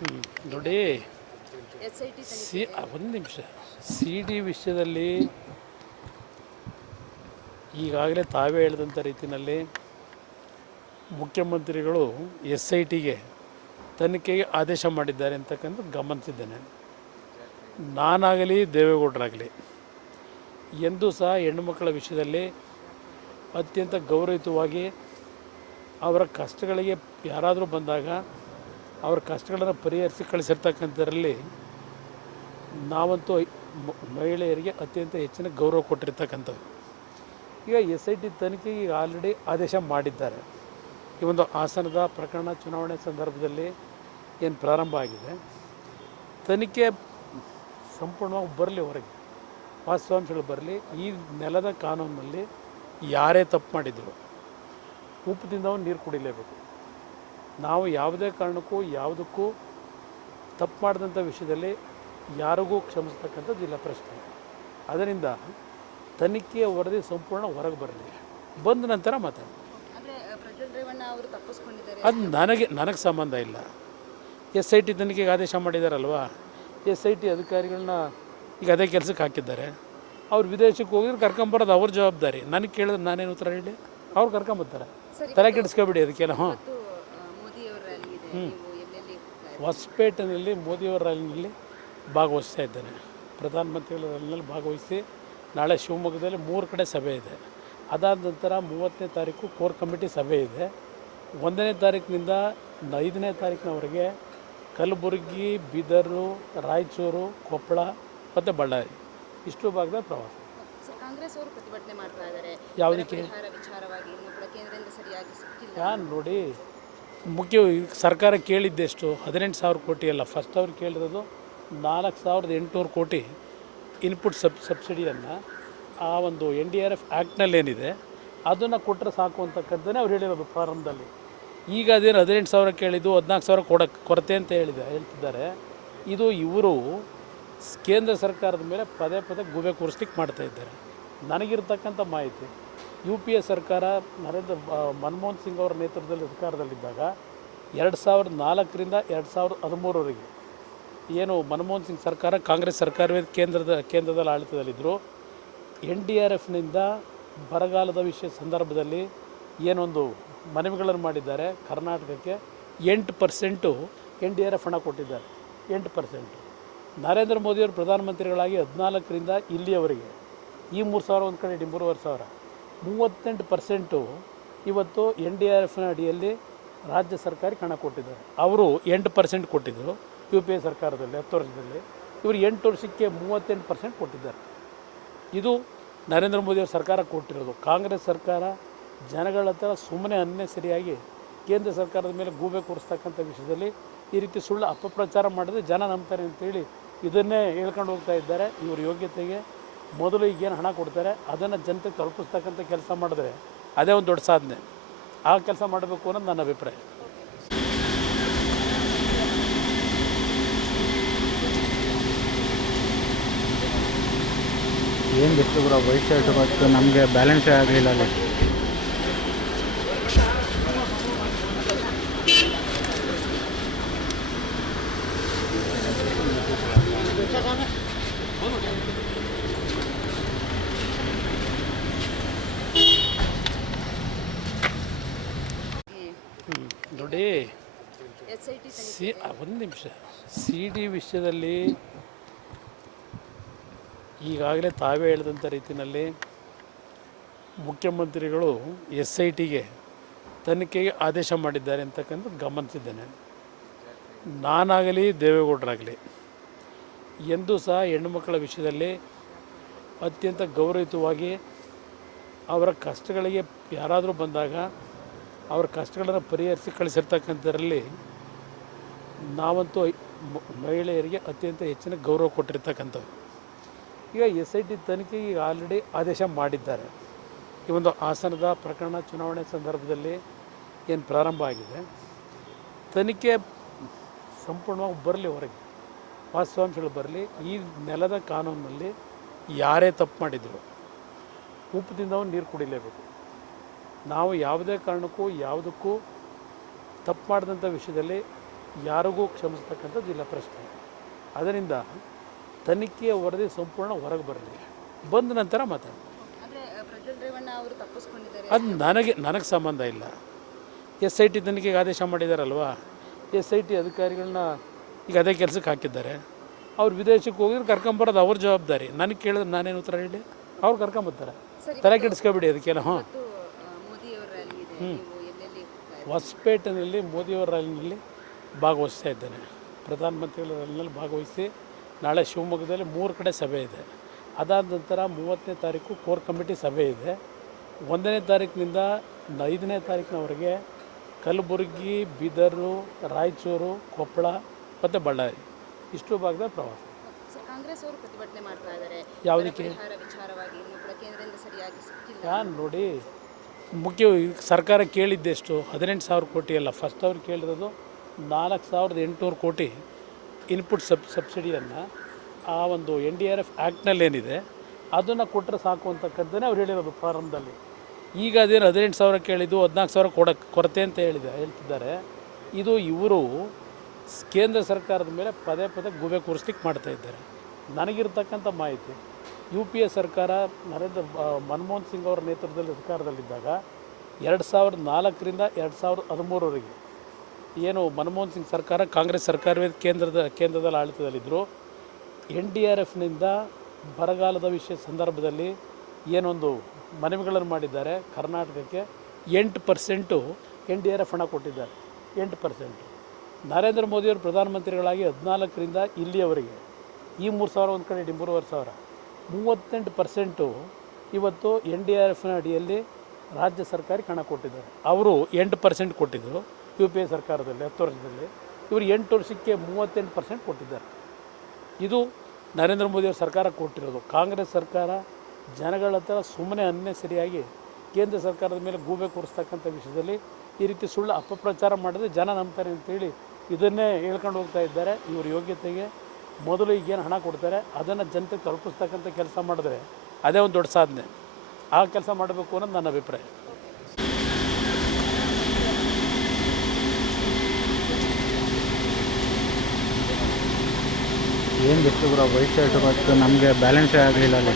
ನೋಡಿ, ಒಂದು ನಿಮಿಷ. ಸಿ ಡಿ ವಿಷಯದಲ್ಲಿ ಈಗಾಗಲೇ ತಾವೇ ಹೇಳಿದಂಥ ರೀತಿಯಲ್ಲಿ ಮುಖ್ಯಮಂತ್ರಿಗಳು ಎಸ್ ಐ ಟಿಗೆ ತನಿಖೆಗೆ ಆದೇಶ ಮಾಡಿದ್ದಾರೆ ಅಂತಕ್ಕಂಥ ಗಮನಿಸಿದ್ದೇನೆ. ನಾನಾಗಲಿ ದೇವೇಗೌಡರಾಗಲಿ ಎಂದೂ ಸಹ ಹೆಣ್ಣುಮಕ್ಕಳ ವಿಷಯದಲ್ಲಿ ಅತ್ಯಂತ ಗೌರವಯುತವಾಗಿ ಅವರ ಕಷ್ಟಗಳಿಗೆ ಯಾರಾದರೂ ಬಂದಾಗ ಅವರ ಕಷ್ಟಗಳನ್ನು ಪರಿಹರಿಸಿ ಕಳಿಸಿರ್ತಕ್ಕಂಥದ್ರಲ್ಲಿ ನಾವಂತೂ ಮಹಿಳೆಯರಿಗೆ ಅತ್ಯಂತ ಹೆಚ್ಚಿನ ಗೌರವ ಕೊಟ್ಟಿರ್ತಕ್ಕಂಥದ್ದು. ಈಗ ಎಸ್ ಐ ಟಿ ತನಿಖೆಗೆ ಈಗ ಆಲ್ರೆಡಿ ಆದೇಶ ಮಾಡಿದ್ದಾರೆ. ಈ ಒಂದು ಹಾಸನದ ಪ್ರಕರಣ ಚುನಾವಣೆ ಸಂದರ್ಭದಲ್ಲಿ ಏನು ಪ್ರಾರಂಭ ಆಗಿದೆ, ತನಿಖೆ ಸಂಪೂರ್ಣವಾಗಿ ಬರಲಿ, ಹೊರಗೆ ವಾಸ್ತವಾಂಶಗಳು ಬರಲಿ. ಈ ನೆಲದ ಕಾನೂನಿನಲ್ಲಿ ಯಾರೇ ತಪ್ಪು ಮಾಡಿದರು ಉಪ್ಪು ತಿಂದವನು ನೀರು ಕುಡಿಲೇಬೇಕು. ನಾವು ಯಾವುದೇ ಕಾರಣಕ್ಕೂ ಯಾವುದಕ್ಕೂ ತಪ್ಪು ಮಾಡಿದಂಥ ವಿಷಯದಲ್ಲಿ ಯಾರಿಗೂ ಕ್ಷಮಿಸ್ತಕ್ಕಂಥದ್ದು ಇಲ್ಲ ಪ್ರಶ್ನೆ. ಅದರಿಂದ ತನಿಖೆಯ ವರದಿ ಸಂಪೂರ್ಣ ಹೊರಗೆ ಬರಲಿ, ಬಂದ ನಂತರ ಮಾತಾಡಿ. ಅದು ನನಗೆ ಸಂಬಂಧ ಇಲ್ಲ. ಎಸ್ ಐ ಟಿ ತನಿಖೆಗೆ ಆದೇಶ ಮಾಡಿದಾರಲ್ವ, ಎಸ್ ಐ ಟಿ ಅಧಿಕಾರಿಗಳನ್ನ ಈಗ ಅದೇ ಕೆಲಸಕ್ಕೆ ಹಾಕಿದ್ದಾರೆ. ಅವ್ರು ವಿದೇಶಕ್ಕೆ ಹೋಗಿದ್ರೆ ಕರ್ಕೊಂಬರೋದು ಅವ್ರ ಜವಾಬ್ದಾರಿ. ನನಗೆ ಕೇಳಿದ್ರೆ ನಾನೇನು ಉತ್ತರ ಹೇಳಿ? ಅವ್ರು ಕರ್ಕೊಂಬರ್ತಾರೆ. ತಲೆ ಕೆಡಿಸ್ಕೊಬೇಡಿ ಅದಕ್ಕೆಲ್ಲ. ಹೊಸಪೇಟೆಯಲ್ಲಿ ಮೋದಿಯವರ ರ್ಯಾಲಿನಲ್ಲಿ ಭಾಗವಹಿಸ್ತಾ ಇದ್ದೇನೆ. ಪ್ರಧಾನಮಂತ್ರಿಗಳ ರ್ಯಾಲಿನಲ್ಲಿ ಭಾಗವಹಿಸಿ ನಾಳೆ ಶಿವಮೊಗ್ಗದಲ್ಲಿ 3 ಕಡೆ ಸಭೆ ಇದೆ. ಅದಾದ ನಂತರ 30ನೇ ತಾರೀಕು ಕೋರ್ ಕಮಿಟಿ ಸಭೆ ಇದೆ. 1ನೇ ತಾರೀಕಿನಿಂದ 5ನೇ ತಾರೀಕಿನವರೆಗೆ ಕಲಬುರಗಿ, ಬೀದರು, ರಾಯಚೂರು, ಕೊಪ್ಪಳ ಮತ್ತು ಬಳ್ಳಾರಿ ಇಷ್ಟು ಭಾಗದ ಪ್ರವಾಸ. ಕಾಂಗ್ರೆಸ್ ಅವರು ಪ್ರತಿಭಟನೆ ಮಾಡ್ತಾ ಇದ್ದಾರೆ. ಯಾವುದಕ್ಕೆ? ವಿಚಾರವಾಗಿ ಕೇಂದ್ರದಿಂದ ಸರಿಯಾಗಿ ಸಿಕ್ಕಿಲ್ಲ. ನಾನು ನೋಡಿ, ಮುಖ್ಯ ಸರ್ಕಾರ ಕೇಳಿದ್ದೆಷ್ಟು? 18,000 ಕೋಟಿ ಅಲ್ಲ. ಫಸ್ಟ್ ಅವ್ರು ಕೇಳಿರೋದು 4,800 ಕೋಟಿ ಇನ್ಪುಟ್ ಸಬ್ಸಿಡಿಯನ್ನು ಆ ಒಂದು NDRF ಆ್ಯಕ್ಟ್ನಲ್ಲೇನಿದೆ ಅದನ್ನು ಕೊಟ್ಟರೆ ಸಾಕು ಅಂತಕ್ಕಂಥದ್ದೇ ಅವ್ರು ಹೇಳಿರೋದು ಪ್ರಾರಂಭದಲ್ಲಿ. ಈಗ ಅದೇನು 18,000 ಕೇಳಿದ್ದು 14,000 ಕೊರತೆ ಅಂತ ಹೇಳ್ತಿದ್ದಾರೆ. ಇದು ಇವರು ಕೇಂದ್ರ ಸರ್ಕಾರದ ಮೇಲೆ ಪದೇ ಪದೇ ಗೂಬೆ ಕೂರಿಸ್ಲಿಕ್ಕೆ ಮಾಡ್ತಾಯಿದ್ದಾರೆ. ನನಗಿರ್ತಕ್ಕಂಥ ಮಾಹಿತಿ, UPA ಸರ್ಕಾರ ಮನಮೋಹನ್ ಸಿಂಗ್ ಅವರ ನೇತೃತ್ವದಲ್ಲಿ ಅಧಿಕಾರದಲ್ಲಿದ್ದಾಗ 2004ರಿಂದ 2013ವರೆಗೆ ಏನು ಮನಮೋಹನ್ ಸಿಂಗ್ ಸರ್ಕಾರ, ಕಾಂಗ್ರೆಸ್ ಸರ್ಕಾರವೇ ಕೇಂದ್ರದಲ್ಲಿ ಆಡಳಿತದಲ್ಲಿದ್ದರು. NDRFನಿಂದ ಬರಗಾಲದ ವಿಷಯ ಸಂದರ್ಭದಲ್ಲಿ ಏನೊಂದು ಮನವಿಗಳನ್ನು ಮಾಡಿದ್ದಾರೆ. ಕರ್ನಾಟಕಕ್ಕೆ 8% NDRF ಹಣ ಕೊಟ್ಟಿದ್ದಾರೆ. 8%. ನರೇಂದ್ರ ಮೋದಿಯವರು ಪ್ರಧಾನಮಂತ್ರಿಗಳಾಗಿ 14ರಿಂದ ಇಲ್ಲಿಯವರೆಗೆ ಈ 3,000 ಒಂದು ಕಡೆ 3,500 38% ಇವತ್ತು NDRFನ ಅಡಿಯಲ್ಲಿ ರಾಜ್ಯ ಸರ್ಕಾರಕ್ಕೆ ಹಣ ಕೊಟ್ಟಿದ್ದಾರೆ. ಅವರು 8% ಕೊಟ್ಟಿದ್ದರು UPA ಸರ್ಕಾರದಲ್ಲಿ 10 ವರ್ಷದಲ್ಲಿ. ಇವರು 8 ವರ್ಷಕ್ಕೆ 38% ಕೊಟ್ಟಿದ್ದಾರೆ. ಇದು ನರೇಂದ್ರ ಮೋದಿಯವ್ರ ಸರ್ಕಾರ ಕೊಟ್ಟಿರೋದು. ಕಾಂಗ್ರೆಸ್ ಸರ್ಕಾರ ಜನಗಳ ಹತ್ರ ಸುಮ್ಮನೆ ಸರಿಯಾಗಿ ಕೇಂದ್ರ ಸರ್ಕಾರದ ಮೇಲೆ ಗೂಬೆ ಕೂರಿಸ್ತಕ್ಕಂಥ ವಿಷಯದಲ್ಲಿ ಈ ರೀತಿ ಸುಳ್ಳು ಅಪಪ್ರಚಾರ ಮಾಡಿದ್ರೆ ಜನ ನಂಬ್ತಾರೆ ಅಂತೇಳಿ ಇದನ್ನೇ ಹೇಳ್ಕೊಂಡು ಹೋಗ್ತಾ ಇದ್ದಾರೆ. ಇವ್ರ ಯೋಗ್ಯತೆಗೆ ಮೊದಲು ಈಗೇನು ಹಣ ಕೊಡ್ತಾರೆ ಅದನ್ನು ಜನತೆಗೆ ತಲುಪಿಸ್ತಕ್ಕಂಥ ಕೆಲಸ ಮಾಡಿದ್ರೆ ಅದೇ ಒಂದು ದೊಡ್ಡ ಸಾಧನೆ. ಆ ಕೆಲಸ ಮಾಡಬೇಕು ಅನ್ನೋದು ನನ್ನ ಅಭಿಪ್ರಾಯ. ಏನು ಬೆಸ್ಟ್ ಗುರು, ವೈಟ್ ಶರ್ಟ್ ಮತ್ತು ನಮಗೆ ಬ್ಯಾಲೆನ್ಸೇ ಆಗಲಿಲ್ಲ ಅಲ್ಲಿ. ನೋಡಿ, ಒಂದು ನಿಮಿಷ. ಸಿ ಡಿ ವಿಷಯದಲ್ಲಿ ಈಗಾಗಲೇ ತಾವೇ ಹೇಳಿದಂಥ ರೀತಿಯಲ್ಲಿ ಮುಖ್ಯಮಂತ್ರಿಗಳು ಎಸ್ ಐ ಟಿಗೆ ತನಿಖೆಗೆ ಆದೇಶ ಮಾಡಿದ್ದಾರೆ ಅಂತಕ್ಕಂಥ ಗಮನಿಸಿದ್ದೇನೆ. ನಾನಾಗಲಿ ದೇವೇಗೌಡರಾಗಲಿ ಎಂದೂ ಸಹ ಹೆಣ್ಣುಮಕ್ಕಳ ವಿಷಯದಲ್ಲಿ ಅತ್ಯಂತ ಗೌರವಯುತವಾಗಿ ಅವರ ಕಷ್ಟಗಳಿಗೆ ಯಾರಾದರೂ ಬಂದಾಗ ಅವರ ಕಷ್ಟಗಳನ್ನು ಪರಿಹರಿಸಿ ಕಳಿಸಿರ್ತಕ್ಕಂಥದ್ರಲ್ಲಿ ನಾವಂತೂ ಮಹಿಳೆಯರಿಗೆ ಅತ್ಯಂತ ಹೆಚ್ಚಿನ ಗೌರವ ಕೊಟ್ಟಿರ್ತಕ್ಕಂಥದ್ದು. ಈಗ ಎಸ್ ಐ ಟಿ ತನಿಖೆಗೆ ಈಗ ಆಲ್ರೆಡಿ ಆದೇಶ ಮಾಡಿದ್ದಾರೆ. ಈ ಒಂದು ಹಾಸನದ ಪ್ರಕರಣ ಚುನಾವಣೆ ಸಂದರ್ಭದಲ್ಲಿ ಏನು ಪ್ರಾರಂಭ ಆಗಿದೆ, ತನಿಖೆ ಸಂಪೂರ್ಣವಾಗಿ ಬರಲಿ, ಹೊರಗೆ ವಾಸ್ತವಾಂಶಗಳು ಬರಲಿ. ಈ ನೆಲದ ಕಾನೂನಿನಲ್ಲಿ ಯಾರೇ ತಪ್ಪು ಮಾಡಿದರು ಉಪ್ಪು ತಿಂದವನು ನೀರು ಕುಡಿಲೇಬೇಕು. ನಾವು ಯಾವುದೇ ಕಾರಣಕ್ಕೂ ಯಾವುದಕ್ಕೂ ತಪ್ಪು ಮಾಡಿದಂಥ ವಿಷಯದಲ್ಲಿ ಯಾರಿಗೂ ಕ್ಷಮಿಸ್ತಕ್ಕಂಥದ್ದು ಇಲ್ಲ ಪ್ರಶ್ನೆ. ಅದರಿಂದ ತನಿಖೆಯ ವರದಿ ಸಂಪೂರ್ಣ ಹೊರಗೆ ಬರಲಿ, ಬಂದ ನಂತರ ಮಾತಾಡೋಣ. ಆದರೆ ಪ್ರಜ್ವಲ್ ರೇವಣ್ಣ ಅವರು ತಪ್ಪಿಸ್ಕೊಂಡಿದ್ದಾರೆ. ಅದು ನನಗೆ ಸಂಬಂಧ ಇಲ್ಲ. SIT ತನಿಖೆಗೆ ಆದೇಶ ಮಾಡಿದಾರಲ್ವಾ, SIT ಅಧಿಕಾರಿಗಳನ್ನ ಈಗ ಅದೇ ಕೆಲಸಕ್ಕೆ ಹಾಕಿದ್ದಾರೆ. ಅವ್ರು ವಿದೇಶಕ್ಕೆ ಹೋಗಿದ್ರೆ ಕರ್ಕೊಂಬರೋದು ಅವ್ರ ಜವಾಬ್ದಾರಿ. ನನಗೆ ಕೇಳಿದ್ರೆ ನಾನೇನು ಉತ್ತರ ಹೇಳಿ? ಅವ್ರು ಕರ್ಕೊಂಬರ್ತಾರೆ. ತಲೆ ಕೆಡಿಸ್ಕೊಬೇಡಿ ಅದಕ್ಕೆಲ್ಲ. ಹಾಂ, ಮೋದಿಯವರ ರ್ಯಾಲಿ ಇದೆ, ನೀವು ಎಲ್ಲೆಲ್ಲಿ ಹೊಸಪೇಟೆನಲ್ಲಿ ಮೋದಿಯವರ ರ್ಯಾಲಿನಲ್ಲಿ ಭಾಗವಹಿಸ್ತಾ ಇದ್ದೇನೆ. ಪ್ರಧಾನಮಂತ್ರಿಗಳ ರ್ಯಾಲಿನಲ್ಲಿ ಭಾಗವಹಿಸಿ ನಾಳೆ ಶಿವಮೊಗ್ಗದಲ್ಲಿ 3 ಕಡೆ ಸಭೆ ಇದೆ. ಅದಾದ ನಂತರ 30ನೇ ತಾರೀಕು ಕೋರ್ ಕಮಿಟಿ ಸಭೆ ಇದೆ. 1ನೇ ತಾರೀಕಿನಿಂದ 5ನೇ ತಾರೀಕಿನವರೆಗೆ ಕಲಬುರಗಿ, ಬೀದರು, ರಾಯಚೂರು, ಕೊಪ್ಪಳ ಮತ್ತು ಬಳ್ಳಾರಿ ಇಷ್ಟು ಭಾಗದ ಪ್ರವಾಸ. ಸರ್, ಕಾಂಗ್ರೆಸ್ ಅವರು ಪ್ರತಿಭಟನೆ ಮಾಡ್ತಾ ಇದ್ದಾರೆ ಯಾವುದಕ್ಕೆ? ಪರಿಹಾರ ವಿಚಾರವಾಗಿ ಇನ್ನೂ ಕೂಡ ಕೇಂದ್ರದಿಂದ ಸರಿಯಾಗಿ ಸಿಕ್ಕಿಲ್ಲ. ನಾನು ನೋಡಿ, ಸರ್ಕಾರ ಕೇಳಿದ್ದೆಷ್ಟು? 18,000 ಕೋಟಿ ಅಲ್ಲ. ಫಸ್ಟ್ ಅವ್ರು ಕೇಳಿರೋದು 4,800 ಕೋಟಿ ಇನ್ಪುಟ್ ಸಬ್ಸಿಡಿಯನ್ನು ಆ ಒಂದು NDRF ಆ್ಯಕ್ಟ್ನಲ್ಲಿ ಏನಿದೆ ಅದನ್ನು ಕೊಟ್ಟರೆ ಸಾಕು ಅಂತಕ್ಕಂಥದ್ದೇ ಅವ್ರು ಹೇಳಿರೋದು ಫಾರಮ್ದಲ್ಲಿ. ಈಗ ಅದೇನು 18,000 ಕೇಳಿದ್ದು 14,000 ಕೊರತೆ ಅಂತ ಹೇಳ್ತಿದ್ದಾರೆ. ಇದು ಇವರು ಕೇಂದ್ರ ಸರ್ಕಾರದ ಮೇಲೆ ಪದೇ ಪದೇ ಗೂಬೆ ಕೂರಿಸ್ಲಿಕ್ಕೆ ಮಾಡ್ತಾ ಇದ್ದಾರೆ. ನನಗಿರ್ತಕ್ಕಂಥ ಮಾಹಿತಿ, UPA ಸರ್ಕಾರ ಮನಮೋಹನ್ ಸಿಂಗ್ ಅವರ ನೇತೃತ್ವದಲ್ಲಿ ಅಧಿಕಾರದಲ್ಲಿದ್ದಾಗ 2004ರಿಂದ 2013ವರೆಗೆ ಏನು ಮನಮೋಹನ್ ಸಿಂಗ್ ಸರ್ಕಾರ, ಕಾಂಗ್ರೆಸ್ ಸರ್ಕಾರವೇ ಕೇಂದ್ರದಲ್ಲಿ ಆಡಳಿತದಲ್ಲಿದ್ದರು. NDRFನಿಂದ ಬರಗಾಲದ ಸಂದರ್ಭದಲ್ಲಿ ಏನೊಂದು ಮನವಿಗಳನ್ನು ಮಾಡಿದ್ದಾರೆ. ಕರ್ನಾಟಕಕ್ಕೆ 8% NDRF ಹಣ ಕೊಟ್ಟಿದ್ದಾರೆ. 8%. ನರೇಂದ್ರ ಮೋದಿಯವರು ಪ್ರಧಾನಮಂತ್ರಿಗಳಾಗಿ 14ರಿಂದ ಇಲ್ಲಿಯವರೆಗೆ ಈ 3,000 ಒಂದು ಕಡೆ 3,500 38% ಇವತ್ತು NDRFನ ಅಡಿಯಲ್ಲಿ ರಾಜ್ಯ ಸರ್ಕಾರಕ್ಕೆ ಹಣ ಕೊಟ್ಟಿದ್ದಾರೆ. ಅವರು 8% ಕೊಟ್ಟಿದ್ದರು UPA ಸರ್ಕಾರದಲ್ಲಿ 10 ವರ್ಷದಲ್ಲಿ. ಇವರು 8 ವರ್ಷಕ್ಕೆ 38% ಕೊಟ್ಟಿದ್ದಾರೆ. ಇದು ನರೇಂದ್ರ ಮೋದಿಯವ್ರ ಸರ್ಕಾರ ಕೊಟ್ಟಿರೋದು. ಕಾಂಗ್ರೆಸ್ ಸರ್ಕಾರ ಜನಗಳ ಹತ್ರ ಸುಮ್ಮನೆ ಸರಿಯಾಗಿ ಕೇಂದ್ರ ಸರ್ಕಾರದ ಮೇಲೆ ಗೂಬೆ ಕೂರಿಸ್ತಕ್ಕಂಥ ವಿಷಯದಲ್ಲಿ ಈ ರೀತಿ ಸುಳ್ಳು ಅಪಪ್ರಚಾರ ಮಾಡಿದ್ರೆ ಜನ ನಂಬ್ತಾರೆ ಅಂತೇಳಿ ಇದನ್ನೇ ಹೇಳ್ಕೊಂಡು ಹೋಗ್ತಾ ಇದ್ದಾರೆ. ಇವ್ರ ಯೋಗ್ಯತೆಗೆ ಮೊದಲು ಈಗೇನು ಹಣ ಕೊಡ್ತಾರೆ ಅದನ್ನು ಜನತೆಗೆ ತಲುಪಿಸ್ತಕ್ಕಂಥ ಕೆಲಸ ಮಾಡಿದ್ರೆ ಅದೇ ಒಂದು ದೊಡ್ಡ ಸಾಧನೆ. ಆ ಕೆಲಸ ಮಾಡಬೇಕು ಅನ್ನೋದು ನನ್ನ ಅಭಿಪ್ರಾಯ. ಏನು ಬಿಟ್ಟು ಬ್ರೋ, ವೈಟ್ ಶರ್ಟ್ ಮತ್ತು ನಮಗೆ ಬ್ಯಾಲೆನ್ಸೇ ಆಗಲಿಲ್ಲ ಅಲ್ಲಿ.